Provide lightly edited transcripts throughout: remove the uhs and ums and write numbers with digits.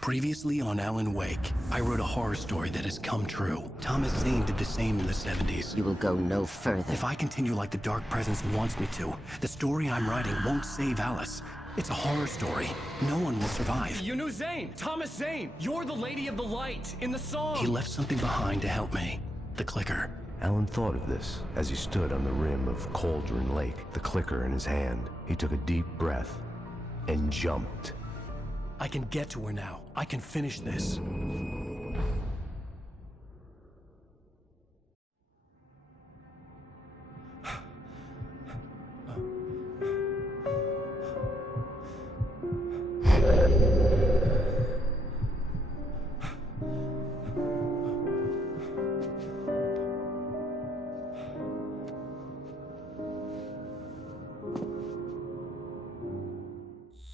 Previously on Alan Wake, I wrote a horror story that has come true. Thomas Zane did the same in the 70s. You will go no further. If I continue like the Dark Presence wants me to, the story I'm writing won't save Alice. It's a horror story. No one will survive. You knew Zane! Thomas Zane! You're the Lady of the Light in the song! He left something behind to help me. The clicker. Alan thought of this as he stood on the rim of Cauldron Lake, the clicker in his hand. He took a deep breath and jumped. I can get to her now. I can finish this.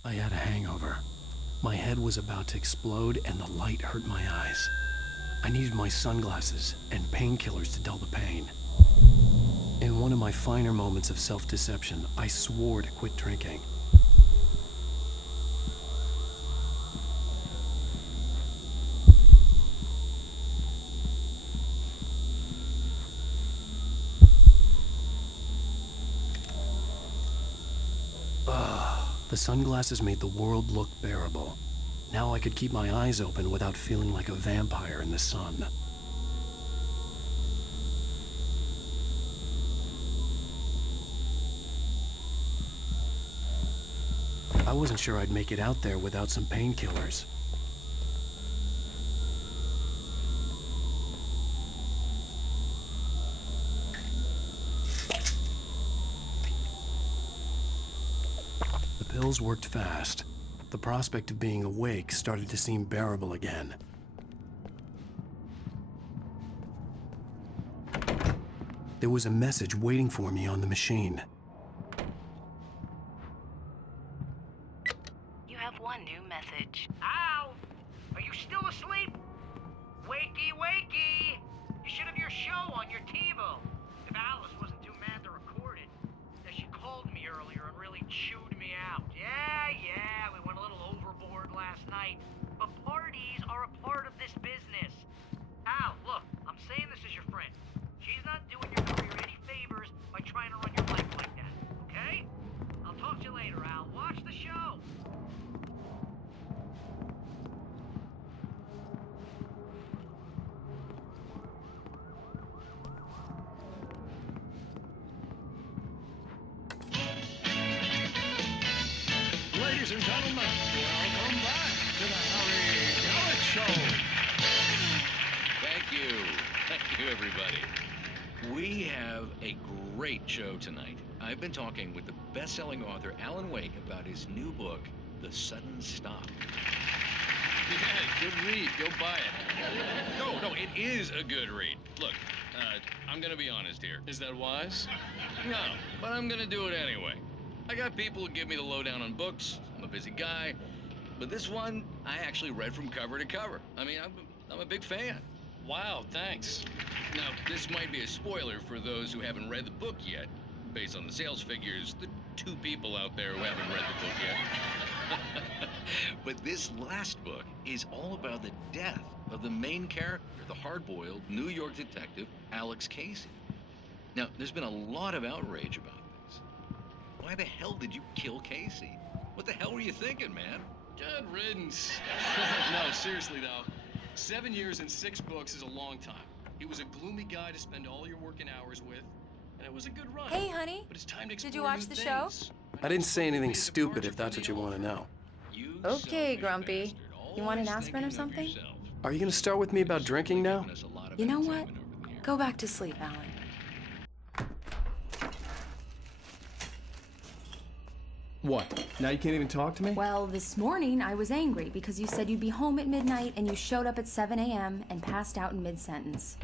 I had a hangover. My head was about to explode and the light hurt my eyes. I needed my sunglasses and painkillers to dull the pain. In one of my finer moments of self-deception, I swore to quit drinking. The sunglasses made the world look bearable. Now I could keep my eyes open without feeling like a vampire in the sun. I wasn't sure I'd make it out there without some painkillers. The pills worked fast. The prospect of being awake started to seem bearable again. There was a message waiting for me on the machine. You have one new message. Al! Are you still asleep? Wakey, wakey! You should have your show on your TiVo. If Alice wasn't too mad to record it. That she called me earlier and really chewed me out. Yeah, we went a little overboard last night. But parties are a part of this business. Al, look, I'm saying this as your friend. She's not doing your career any favors by trying to run your life like that, okay? I'll talk to you later, Al. Watch the show. Ladies and gentlemen, welcome back to the Harry Gallic Show. Thank you. Thank you, everybody. We have a great show tonight. I've been talking with the best-selling author Alan Wake about his new book, The Sudden Stop. Yeah, good read. Go buy it. No, it is a good read. Look, I'm gonna be honest here. Is that wise? No, but I'm gonna do it anyway. I got people who give me the lowdown on books. I'm a busy guy. But this one, I actually read from cover to cover. I mean, I'm a big fan. Wow, thanks. Now, this might be a spoiler for those who haven't read the book yet. Based on the sales figures, the 2 people out there who haven't read the book yet. But this last book is all about the death of the main character, the hard-boiled New York detective, Alex Casey. Now, there's been a lot of outrage about this. Why the hell did you kill Casey? What the hell were you thinking, man? Good riddance. No, seriously though. 7 years and 6 books is a long time. He was a gloomy guy to spend all your working hours with, and it was a good run. Hey, honey. But it's time to explore Did you watch new the show? things. I didn't say anything stupid if that's what you want to know. You Okay, selfish Grumpy. bastard, You want an always aspirin or thinking of something? yourself. Are you going to start with me about drinking now? Giving us a lot of You know what? entertainment over the years. Go back to sleep, Alan. What? Now you can't even talk to me? Well, this morning I was angry because you said you'd be home at midnight and you showed up at 7 a.m. and passed out in mid-sentence.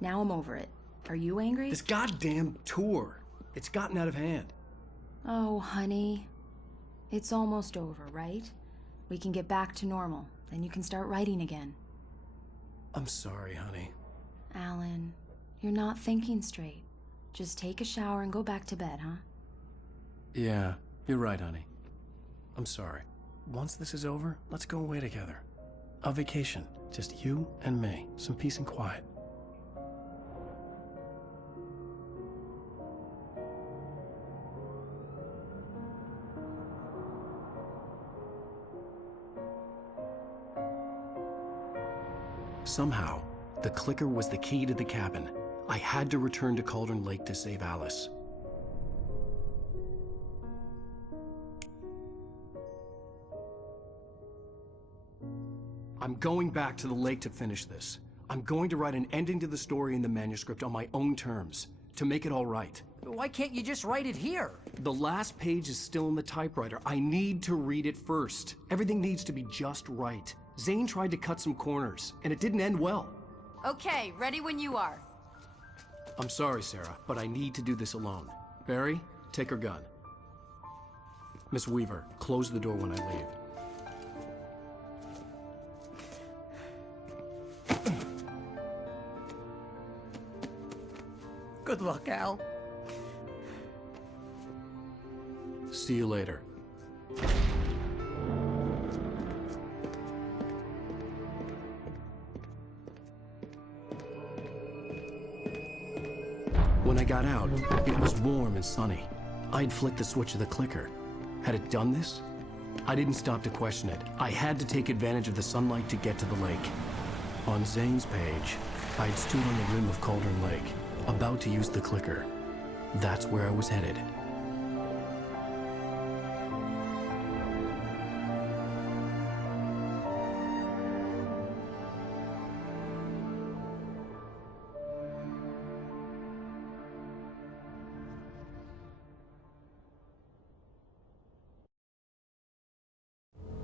Now I'm over it. Are you angry? This goddamn tour. It's gotten out of hand. Oh, honey. It's almost over, right? We can get back to normal. Then you can start writing again. I'm sorry, honey. Alan, you're not thinking straight. Just take a shower and go back to bed, huh? Yeah, you're right, honey. I'm sorry. Once this is over, let's go away together. A vacation. Just you and me. Some peace and quiet. Somehow, the clicker was the key to the cabin. I had to return to Cauldron Lake to save Alice. I'm going back to the lake to finish this. I'm going to write an ending to the story in the manuscript on my own terms, to make it all right. Why can't you just write it here? The last page is still in the typewriter. I need to read it first. Everything needs to be just right. Zane tried to cut some corners, and it didn't end well. Okay, ready when you are. I'm sorry, Sarah, but I need to do this alone. Barry, take her gun. Miss Weaver, close the door when I leave. Good luck, Al. See you later. When I got out, it was warm and sunny. I'd flicked the switch of the clicker. Had it done this? I didn't stop to question it. I had to take advantage of the sunlight to get to the lake. On Zane's page, I'd stood on the rim of Cauldron Lake, about to use the clicker. That's where I was headed.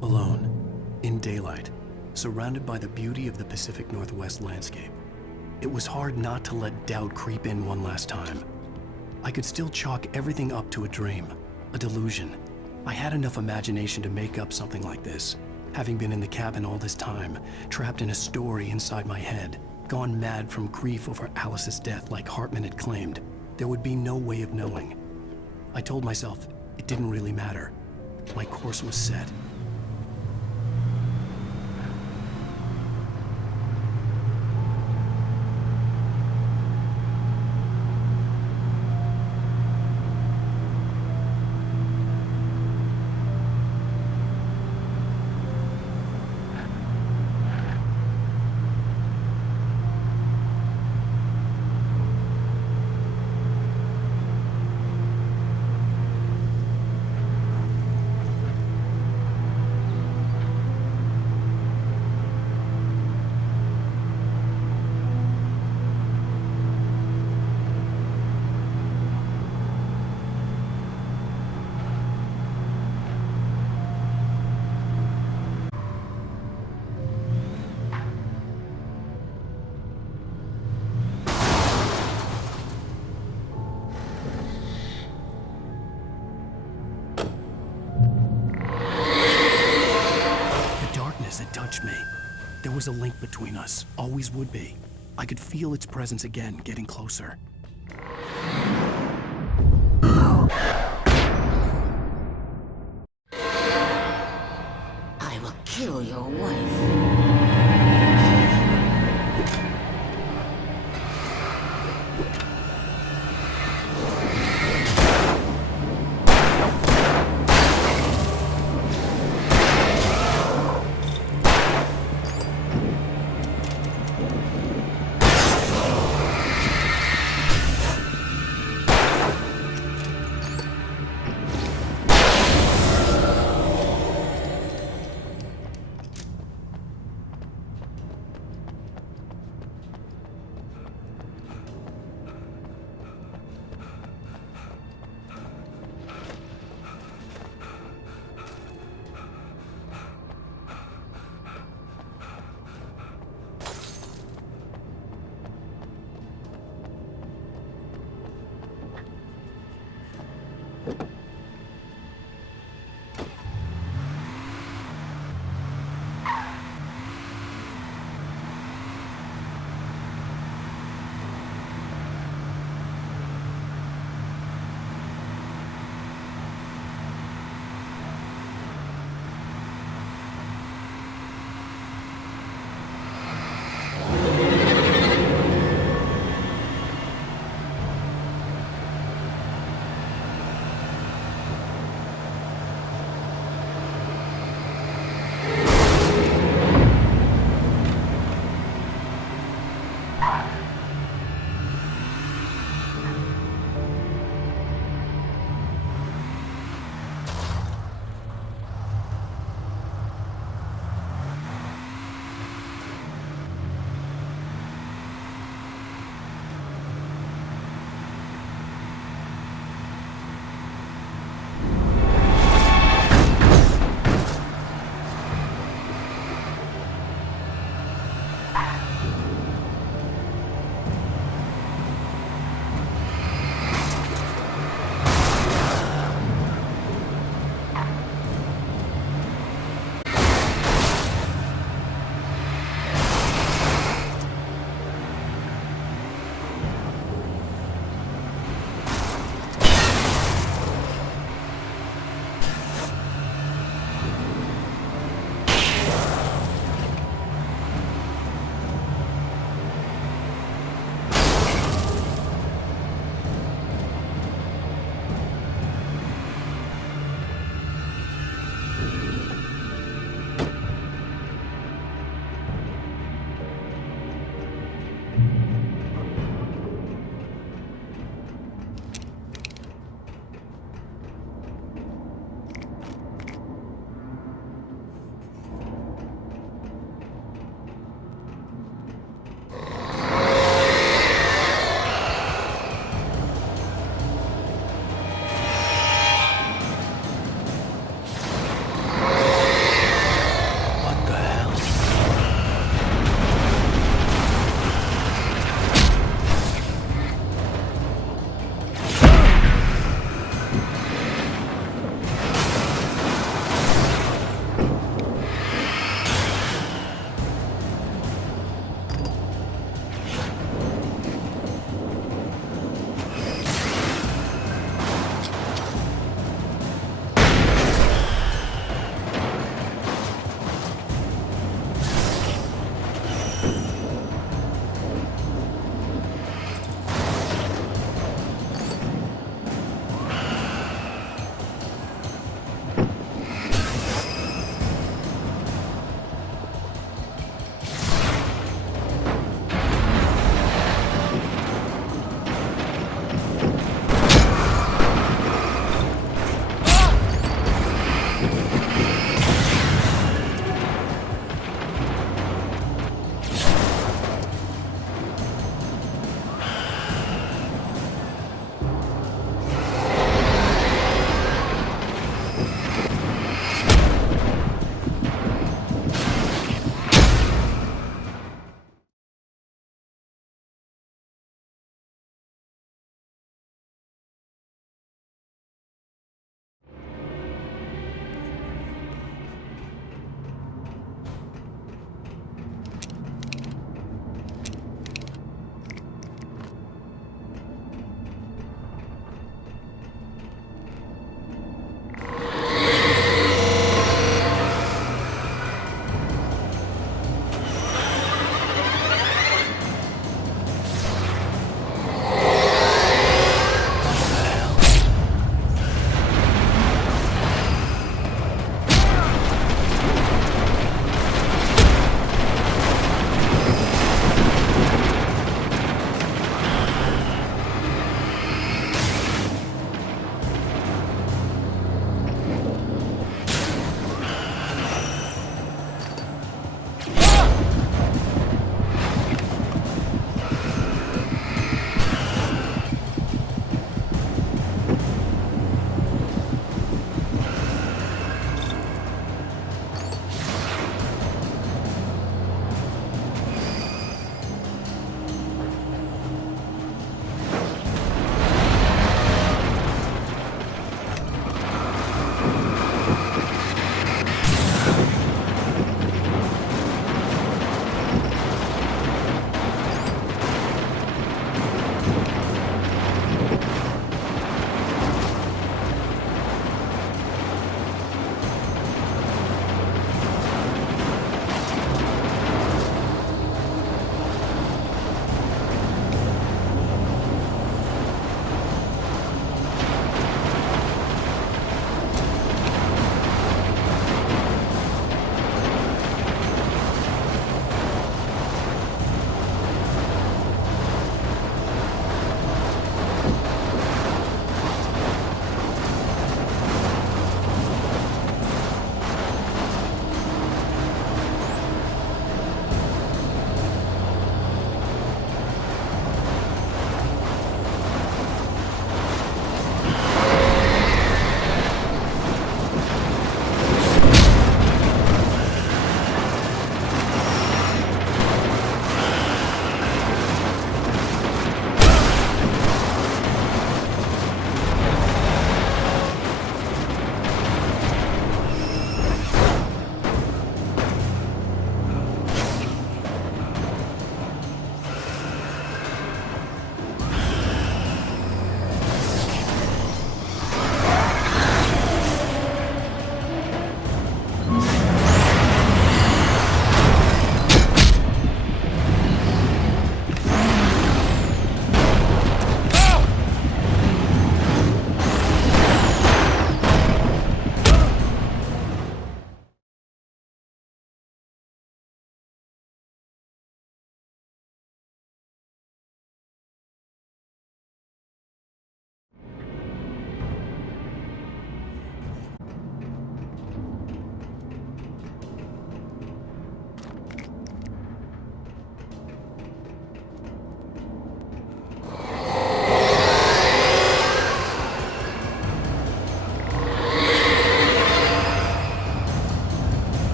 Alone, in daylight, surrounded by the beauty of the Pacific Northwest landscape. It was hard not to let doubt creep in one last time. I could still chalk everything up to a dream, a delusion. I had enough imagination to make up something like this, having been in the cabin all this time, trapped in a story inside my head, gone mad from grief over Alice's death like Hartman had claimed. There would be no way of knowing. I told myself it didn't really matter. My course was set. It touched me. There was a link between us, always would be. I could feel its presence again, getting closer. I will kill your wife.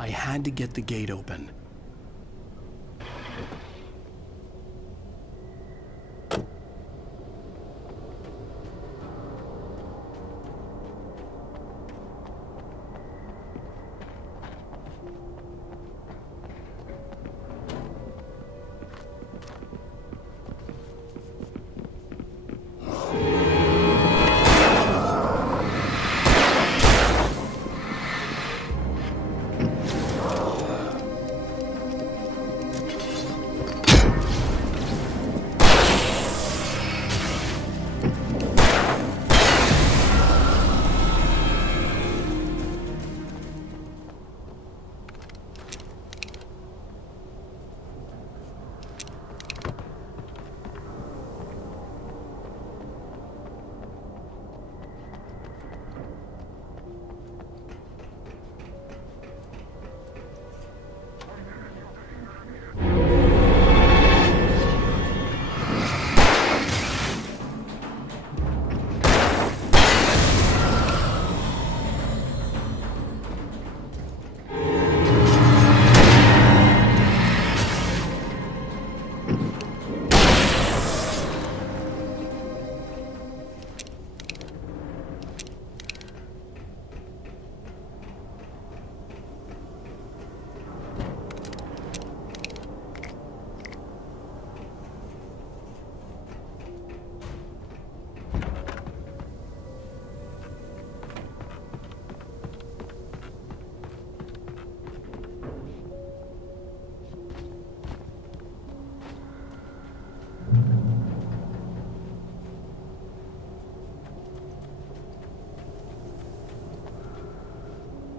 I had to get the gate open.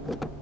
Bye.